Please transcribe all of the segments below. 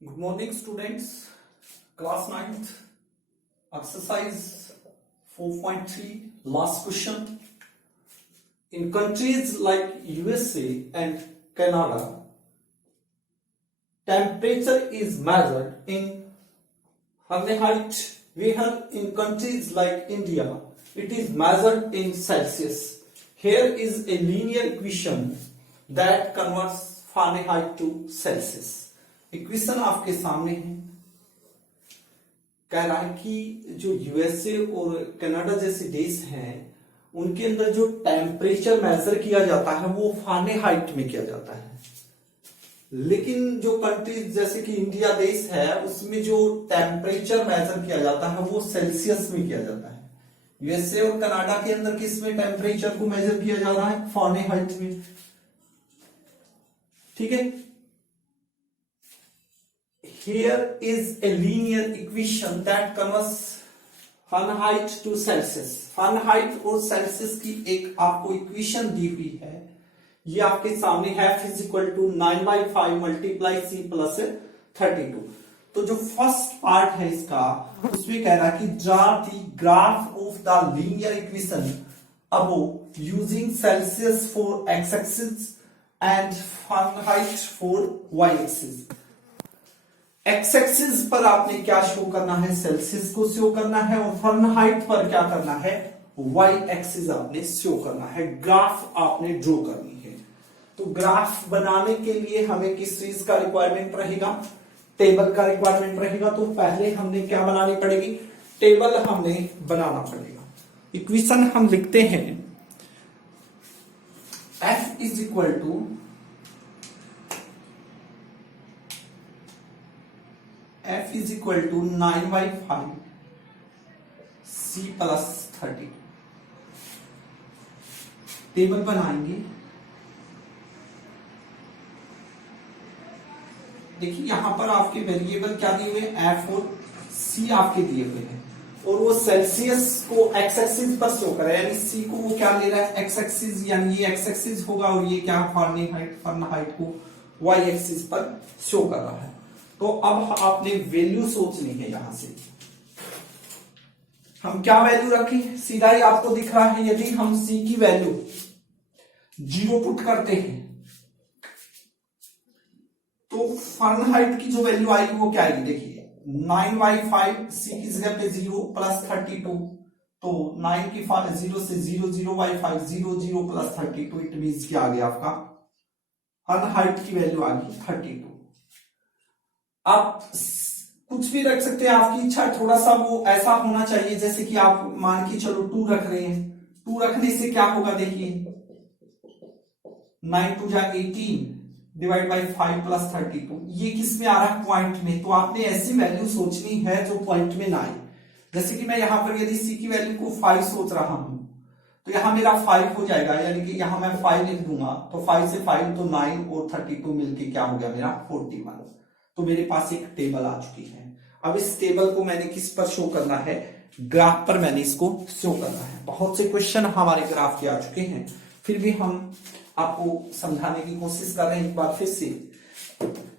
Good morning, students. Class 9th, exercise 4.3, last question. In countries like USA and Canada, temperature is measured in Fahrenheit, where in countries like India, it is measured in Celsius. Here is a linear equation that converts Fahrenheit to Celsius. Equation आपके सामने है। कह रहा है कि जो USA और Canada जैसे देश हैं उनके अंदर जो टेम्परेचर मेजर किया जाता है वो फारेनहाइट में किया जाता है, लेकिन जो कंट्रीज जैसे कि इंडिया देश है उसमें जो टेम्परेचर मेजर किया जाता है वो सेल्सियस में किया जाता है। यूएसए और कनाडा के अंदर किस में टेम्परेचर को मेजर किया जा रहा है? फारेनहाइट में। ठीक है, here is a linear equation that converts Fahrenheit to Celsius. Fahrenheit और Celsius की एक आपको इक्वेशन दी हुई है, ये आपके सामने है F is equal to 9/5 multiply C plus 32। तो जो फर्स्ट पार्ट है इसका उसमें कह रहा है कि draw the graph of the linear equation above using Celsius for x-axis and Fahrenheit for y-axis। X axis पर आपने क्या शो करना है? सेल्सियस को शो करना है, और फारेनहाइट पर क्या करना है? वाई एक्सिस आपने शो करना है। ग्राफ आपने ड्रॉ करनी है। तो ग्राफ बनाने के लिए हमें किस चीज का रिक्वायरमेंट रहेगा? टेबल का रिक्वायरमेंट रहेगा। तो पहले हमने क्या बनानी पड़ेगी? टेबल हमने बनाना पड़ेगा। इक्वेशन हम लिखते हैं F is equal to F is equal to 9/5 C plus 30। Table बनाएंगे। देखिए यहां पर आपके वेरिएबल क्या दिए हुए? F और C आपके दिए हुए हैं, और वो सेल्सियस को एक्स एक्सिस पर शो कर रहा है, यानी C को वो क्या ले रहा है? एक्स एक्सिस, यानी ये एक्स एक्सिस होगा, और ये क्या? फारेनहाइट को वाई एक्सिस पर शो कर रहा है। तो अब आपने वैल्यू सोचनी है। यहां से हम क्या वैल्यू रखें? सीधा ही आपको दिख रहा है, यदि हम C की वैल्यू 0 पुट करते हैं तो फारेनहाइट की जो वैल्यू आएगी वो क्या आएगी? देखिए 9/5 C की जगह पे 0 प्लस 32, तो 9 की 0 से 0/5 0 प्लस 32, इट मींस क्या आ गया आपका? फारेनहाइट की वैल्यू आ गई 32। आप कुछ भी रख सकते हैं, आपकी इच्छा। थोड़ा सा वो ऐसा होना चाहिए जैसे कि आप मान के चलो 2 रख रहे हैं। 2 रखने से क्या होगा? देखिए 9 2 जा 18 डिवाइड बाई 5 प्लस 32, ये किस में आ रहा है? पॉइंट में। तो आपने ऐसी वैल्यू सोचनी है जो पॉइंट में ना आए। जैसे कि मैं यहां पर यदि C की वैल्यू को 5 सोच रहा हूं तो यहां मेरा 5 हो जाएगा, यानी कि यहां मैं 5 लिख दूंगा, तो 5 से 5 तो 9 और 32 मिलके क्या हो गया मेरा? 41। तो मेरे पास एक टेबल आ चुकी है। अब इस टेबल को मैंने किस पर शो करना है? ग्राफ पर मैंने इसको शो करना है। बहुत से क्वेश्चन हमारे ग्राफ के आ चुके हैं, फिर भी हम आपको समझाने की कोशिश कर रहे हैं एक बार फिर से।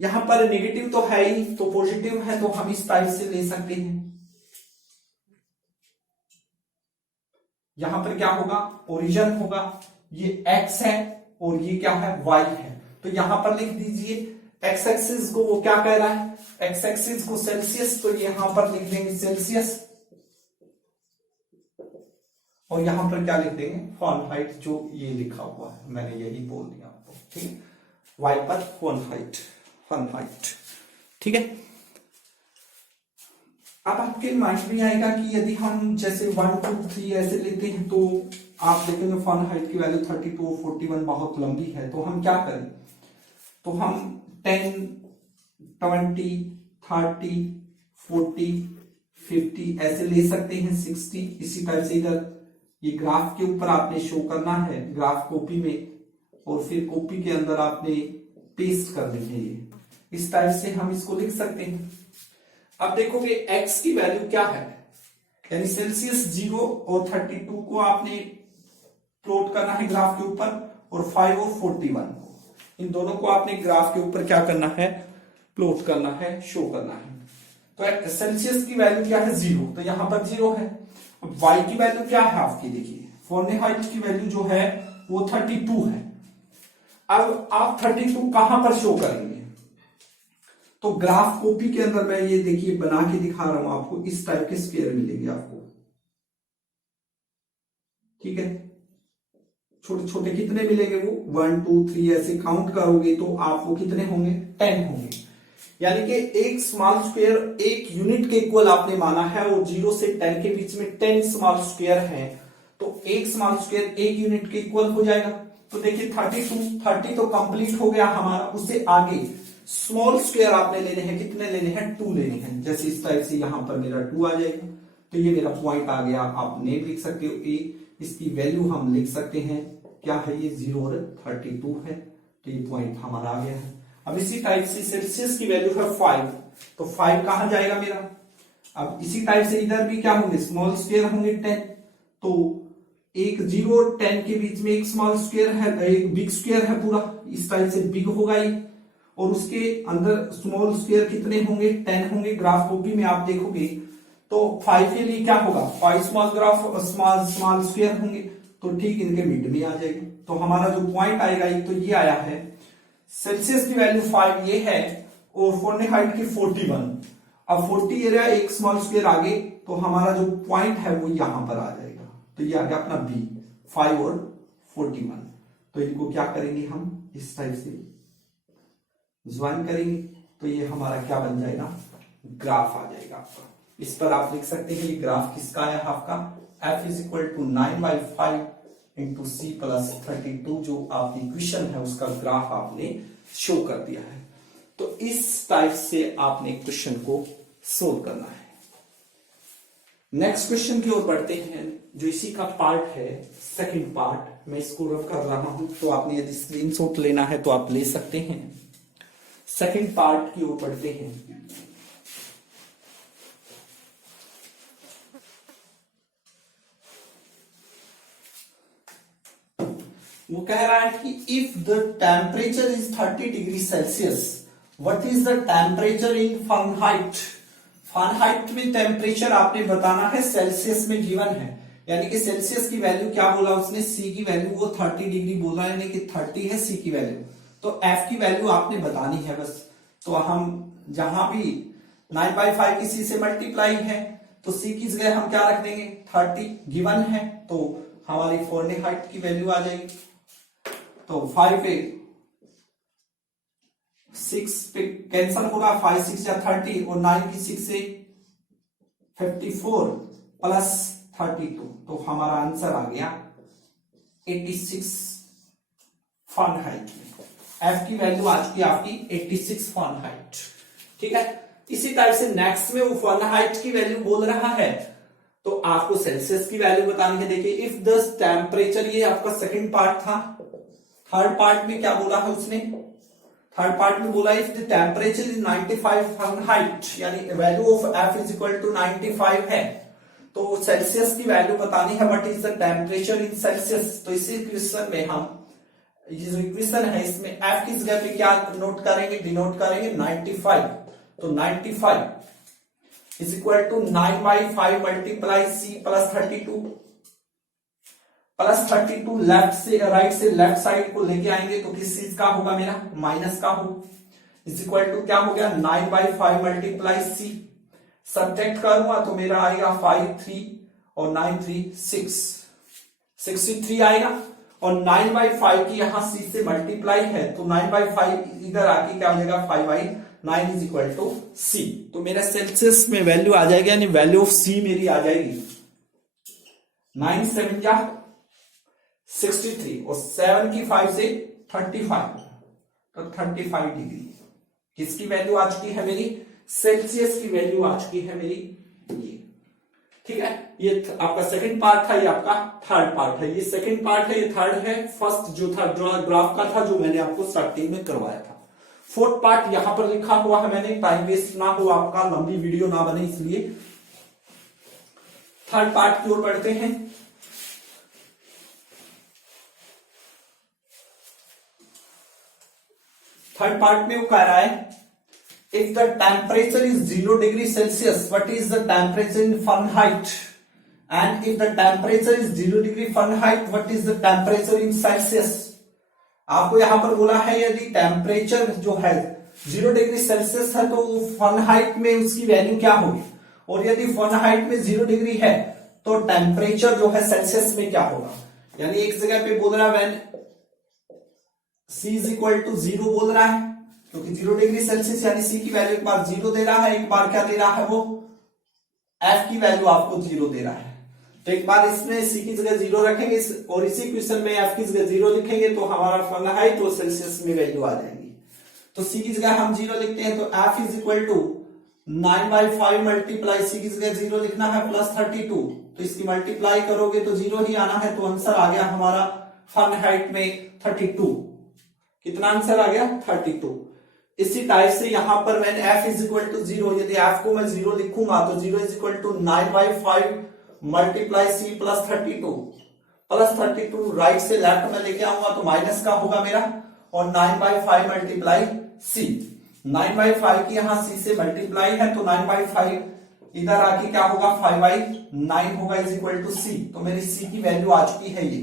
यहां पर नेगेटिव तो है ही, तो पॉजिटिव है, तो हम इस टाइप से ले सकते हैं। यहां पर क्या होगा? ओरिजिन होगा, ये x है और ये क्या है? y है। तो यहां पर लिख दीजिए एक्स एक्सिस को वो क्या कह रहा है? एक्स एक्सिस को सेल्सियस, तो यहां पर लिख देंगे सेल्सियस, और यहां पर क्या लिख देंगे? फारेनहाइट, जो ये लिखा हुआ है, मैंने यही बोल दिया आपको। ठीक, वाई पर फारेनहाइट। ठीक है। अब आपके माइंड में आएगा कि यदि हम जैसे 1 2 3 ऐसे लेते हैं तो आप देखेंगे फारेनहाइट की वैल्यू 32 और 41 बहुत लंबी है, तो हम क्या करें? तो हम 10 20 30 40 50 ऐसे ले सकते हैं, 60। इसी टाइप से इधर ये ग्राफ के ऊपर आपने शो करना है, ग्राफ कॉपी में, और फिर कॉपी के अंदर आपने पेस्ट कर देनी है। ये इस टाइप से हम इसको लिख सकते हैं। अब देखोगे x की वैल्यू क्या है, यानी सेल्सियस 0 और 32 को आपने प्लॉट करना है ग्राफ के ऊपर, और 5 और 41 इन दोनों को आपने ग्राफ के ऊपर क्या करना है? प्लॉट करना है, शो करना है। तो सेल्सियस की वैल्यू क्या है 0, तो यहां पर 0 है। अब y की वैल्यू क्या है आपकी, देखिए फ़ारेनहाइट की वैल्यू जो है वो 32 है। अब आप 32 कहां पर शो करेंगे, तो ग्राफ कॉपी के अंदर मैं ये देखिए बना के दिखा रहा हूं आपको, इस टाइप के स्क्वायर मिलेंगे आपको, ठीक है। छोटे छोटे कितने मिलेंगे, वो 1 2 3 ऐसे काउंट करोगे तो आपको कितने होंगे, 10 होंगे। यानी कि एक स्मॉल स्क्वायर एक यूनिट के इक्वल आपने माना है, और 0 से 10 के बीच में 10 स्मॉल स्क्वायर है, तो एक स्मॉल स्क्वायर एक यूनिट के इक्वल हो जाएगा। तो देखिए 30 तो कंप्लीट हो गया हमारा। उससे आगे स्मॉल स्क्वायर आपने लेने हैं, कितने लेने हैं, 2 लेने हैं। जैसे इस टाइप से यहां पर मेरा 2 आ जाएगा, तो ये मेरा पॉइंट आ गया। आप नेम लिख सकते हो ए, इसकी वैल्यू हम लिख सकते हैं क्या है, ये 0 और 32 है, तो ये पॉइंट हमारा आ गया है। अब इसी टाइप से सेल्सियस की वैल्यू है 5, तो 5 कहां जाएगा मेरा। अब इसी टाइप से इधर भी क्या होंगे, स्मॉल स्क्वायर होंगे 10, तो एक 0 और 10 के बीच में एक स्मॉल स्क्वायर है, एक बिग स्क्वायर है पूरा, इस टाइप से बिग होगा ये। और उसके अंदर स्मॉल स्क्वायर कितने होंगे, 10 होंगे। ग्राफ कॉपी में आप देखोगे तो 5 के लिए क्या होगा, 5 स्मॉल स्क्वायर होंगे, तो ठीक इनके मिड में आ जाएगी। तो हमारा जो पॉइंट आएगा एक तो ये आया है, सेल्सियस की वैल्यू 5 ये है, और फ़ारेनहाइट की 41। अब 40 एरिया एक स्मॉल स्क्वायर आगे, तो हमारा जो पॉइंट है वो यहां पर आ जाएगा। तो ये आ गया अपना बी, 5 और 41। तो इनको क्या करेंगे हम, इस टाइप से ज्वाइन करेंगे, तो ये हमारा क्या बन जाएगा, ग्राफ आ जाएगा आपका। इस पर आप लिख सकते हैं ये ग्राफ किसका आया है आपका, f is equal to 9/5 into C plus 32, जो आपकी इक्वेशन है उसका ग्राफ आपने शो कर दिया है। तो इस टाइप से आपने क्वेश्चन को सोल्व करना है। नेक्स्ट क्वेश्चन की ओर बढ़ते हैं, जो इसी का पार्ट है, सेकंड पार्ट। मैं इसको रफ कर रहा हूं, तो आपने यदि स्क्रीनशॉट लेना है तो आप ले सकते हैं। सेकंड पार्ट की ओर बढ़ते हैं। वो कह रहा है कि if the temperature is 30 degree Celsius, what is the temperature in Fahrenheit. Fahrenheit में टेम्परेचर आपने बताना है, सेल्सियस में गिवन है। यानी कि सेल्सियस की वैल्यू क्या बोला उसने, सी की वैल्यू वो 30 डिग्री बोला, यानी कि 30 है सी की वैल्यू। तो एफ की वैल्यू आपने बतानी है बस। तो हम जहां भी 9/5 की सी से मल्टीप्लाई है, तो सी की जगह हम क्या रख देंगे, 30 गिवन है, तो हमारी फ़ारेनहाइट की वैल्यू आ जाएगी। तो 5 पे 6 पे कैंसल होगा, 5 6 या 30, और 9 की 6 से 54 प्लस 32, तो हमारा आंसर आ गया 86 फ़ारेनहाइट। एफ की वैल्यू आज की आपकी 86 फ़ारेनहाइट, ठीक है। इसी टाइप से नेक्स्ट में वो फ़ारेनहाइट की वैल्यू बोल रहा है, तो आपको सेल्सियस की वैल्यू बतानी है। देखिए इफ द टेम्परेचर, ये आपका सेकंड पार्ट था। थर्ड पार्ट में क्या बोला है उसने, थर्ड पार्ट में बोला if the temperature is 95 Fahrenheit, यानी value of F is equal to 95 है, तो सेल्सियस की वैल्यू बतानी है, what is the temperature in Celsius. तो इसी क्वेश्चन में हम, ये जो इक्वेशन है इसमें एफ की जगह पे क्या नोट करेंगे, डिनोट करेंगे 95। तो 95 is equal to 9/5 multiply C plus 32, plus 32 left से राइट से लेफ्ट साइड को लेके आएंगे, तो किस चीज का होगा मेरा, माइनस का हो, इज इक्वल टू क्या हो गया 9/5 मल्टीप्लाई सी। सब्ट्रैक्ट करूंगा तो मेरा आएगा 5 3 और 9 3 6, 63 आएगा। और 9/5 की यहां सी से मल्टीप्लाई है, तो 9/5 इधर आके क्या हो जाएगा 5/9 इज इक्वल टू सी। तो मेरा सेल्सियस में वैल्यू आ जाएगी, यानी वैल्यू ऑफ सी मेरी आ जाएगी 9 7 या 63, और 7 की 5 से 35, तो 35 डिग्री किसकी वैल्यू आ चुकी है मेरी, सेल्सियस की वैल्यू आ चुकी है मेरी ये, ठीक है। ये आपका सेकंड पार्ट था, ये आपका थर्ड पार्ट है। ये सेकंड पार्ट है, ये थर्ड है। फर्स्ट जो था ग्राफ का था, जो मैंने आपको स्टार्टिंग में करवाया था। फोर्थ पार्ट यहां पर लिखा हुआ है मैंने, टाइम वेस्ट ना हो आपका, लंबी वीडियो ना बने इसलिए। थर्ड पार्ट की ओर बढ़ते हैं। थर्ड पार्ट में वो कह रहा है if the temperature is 0 degree Celsius, what is the temperature in Fahrenheit? And if the temperature is 0 degree Fahrenheit, what is the temperature in Celsius? आपको यहां पर बोला है यदि टेम्परेचर जो है 0 डिग्री सेल्सियस है तो फahrenheit में उसकी वैल्यू क्या होगी, और यदि फahrenheit में 0 डिग्री है तो टेम्परेचर जो है सेल्सियस में क्या होगा। यानी एक जगह पे बोल रहा है when C is equal to 0 बोल रहा है, क्योंकि 0 डिग्री सेल्सियस यानी C की वैल्यू एक बार 0 दे रहा है, एक बार क्या दे रहा है वो F की वैल्यू आपको 0 दे रहा है। तो एक बार इसमें C की जगह 0 रखेंगे और इसी क्वेश्चन में F की जगह 0 लिखेंगे तो हमारा फahrenheit और सेल्सियस में वैल्यू आ जाएगी। तो C की जगह हम 0 लिखते हैं तो F is equal to 9/5 multiply C की जगह 0 लिखना है प्लस 32, तो इसकी मल्टीप्लाई करोगे तो 0 ही आना है, तो आंसर आ गया हमारा फahrenheit में 32। कितना आंसर आ गया 32। इसी टाइप से यहां पर मैंने F इज इक्वल टू 0, यदि F को मैं 0 लिखूंगा तो 0 is equal to 9/5 multiply C plus 32 right से लेफ्ट में लेके आऊंगा तो माइनस का होगा मेरा, और 9/5 मल्टीप्लाई C, 9/5 की यहां C से मल्टीप्लाई है तो 9/5 इधर आके क्या होगा 5/9 होगा इज इक्वल टू C। तो मेरी C की वैल्यू आ चुकी है ये।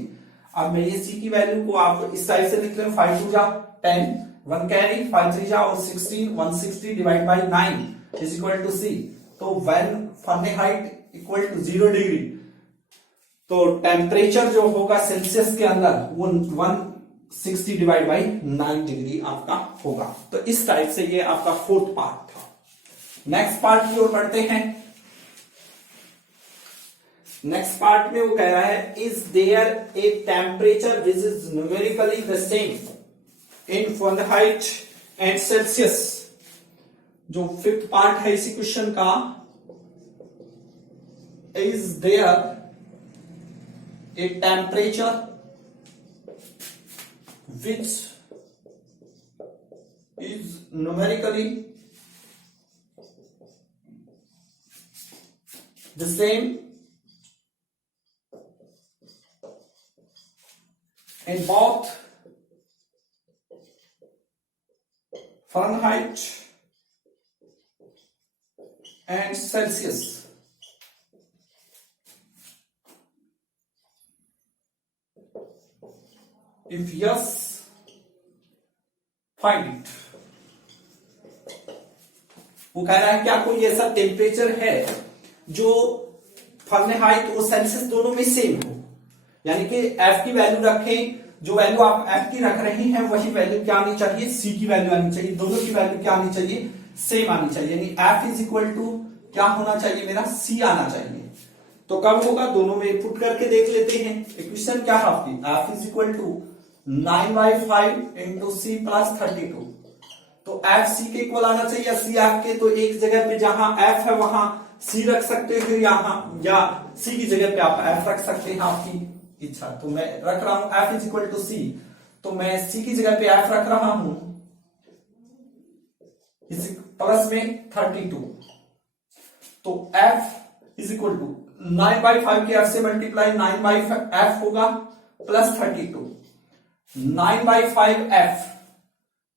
अब मैं ये C की वैल्यू को आप इस टाइप से लिख लें 5 2 जा 10, 1 कैरी 5 3 जा और 16, 160 divide by 9 is equal to C। तो when Fahrenheit equal to 0 degree तो टेम्परेचर जो होगा सेल्सियस के अंदर वो 160 डिवाइड बाई 9 डिग्री आपका होगा। तो इस टाइप से ये आपका फोर्थ पार्ट था। नेक्स्ट पार्ट की ओर बढ़ते हैं। नेक्स्ट पार्ट में वो कह रहा है is there a temperature which is numerically the same in Fahrenheit and Celsius. जो फिफ्थ पार्ट है इसी क्वेश्चन का, is there a temperature which is numerically the same in both Fahrenheit and Celsius. If yes, find it. वो कह रहा है क्या कोई ऐसा टेम्परेचर है जो फahrenheit और सेल्सियस दोनों में सेम हो, यानी कि F की वैल्यू रखें, जो वैल्यू आप F की रख रहे हैं वही वैल्यू क्या आनी चाहिए C की वैल्यू आनी चाहिए, दोनों की वैल्यू क्या आनी चाहिए सेम आनी चाहिए, यानी F इज इक्वल टू क्या होना चाहिए मेरा C आना चाहिए। तो कब होगा दोनों में पुट करके देख लेते हैं। इक्वेशन क्या है आपकी F is equal to 9/5 into C plus 32। तो F C के इक्वल आना चाहिए या C F के, तो एक जगह पे जहां F है वहां C रख सकते हो यहां, या C की जगह पे आप F रख सकते हैं आपकी इच्छा। तो मैं रख रहा हूं F is equal to C, तो मैं C की जगह पे F रख रहा हूं प्लस में 32। तो F इज इक्वल टू 9/5 के F से मल्टीप्लाई 9/F होगा प्लस 32, 9/5 F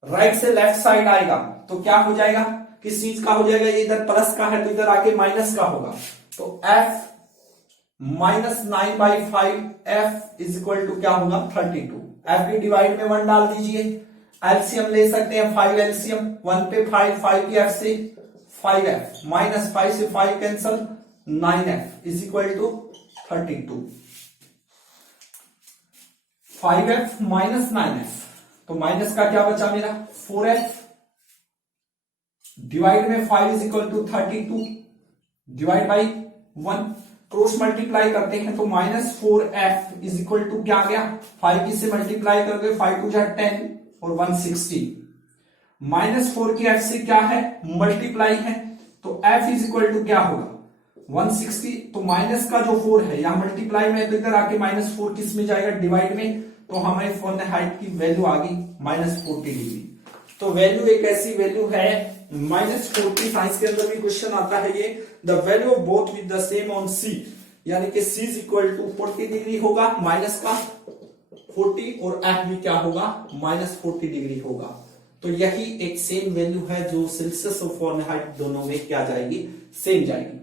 राइट से लेफ्ट साइड आएगा तो क्या हो जाएगा, किस चीज का हो जाएगा, ये इधर प्लस का है तो इधर आके माइनस का होगा। तो F minus 9/5 F is equal to क्या होगा 32। F की डिवाइड में 1 डाल दीजिए, एलसीएम ले सकते हैं 5 एलसीएम, 1 पे 5 की F से 5F माइनस 5 से 5 cancel 9F is equal to 32। 5F minus 9F, तो माइनस का क्या बचा मेरा 4F डिवाइड में 5 is equal to 32 divide by 1, cross multiply करते हैं तो minus 4F is equal to क्या आ गया 5 की से मल्टीप्लाई करोगे 5 2 10 और 160, माइनस 4 की F से क्या है मल्टीप्लाई है तो F इज इक्वल टू क्या होगा 160। तो माइनस का जो 4 है यहां मल्टीप्लाई में, तो इधर आके माइनस 4 किस में जाएगा डिवाइड में, तो हमारे फahrenheit की वैल्यू आ गई माइनस 40 डिग्री। तो वैल्यू एक ऐसी वैल्यू है माइनस 40, साइंस के अंदर भी क्वेश्चन आता है ये, the value of both with the same on C, यानी कि C is equal to 40 degree होगा माइनस का 40 और F भी क्या होगा माइनस 40 डिग्री होगा। तो यही एक सेम वैल्यू है जो सेल्सियस और फ़ारेनहाइट दोनों में क्या जाएगी, सेम जाएगी।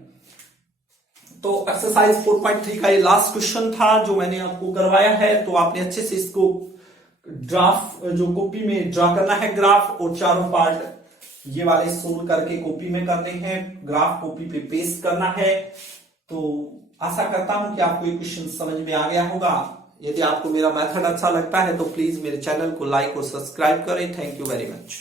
तो एक्सरसाइज 4.3 का ये लास्ट क्वेश्चन था जो मैंने आपको करवाया है। तो आपने अच्छे से इसको ड्राफ्ट जो कॉपी में ड्रा करना है ग्राफ, और चारों पार्ट ये वाले सोल्व करके कॉपी में करने हैं, ग्राफ कॉपी पे पेस्ट करना है। तो आशा करता हूं कि आपको ये क्वेश्चन समझ में आ गया होगा। यदि आपको मेरा मेथड अच्छा लगता है तो प्लीज मेरे चैनल को लाइक और सब्सक्राइब करें। Thank you very much.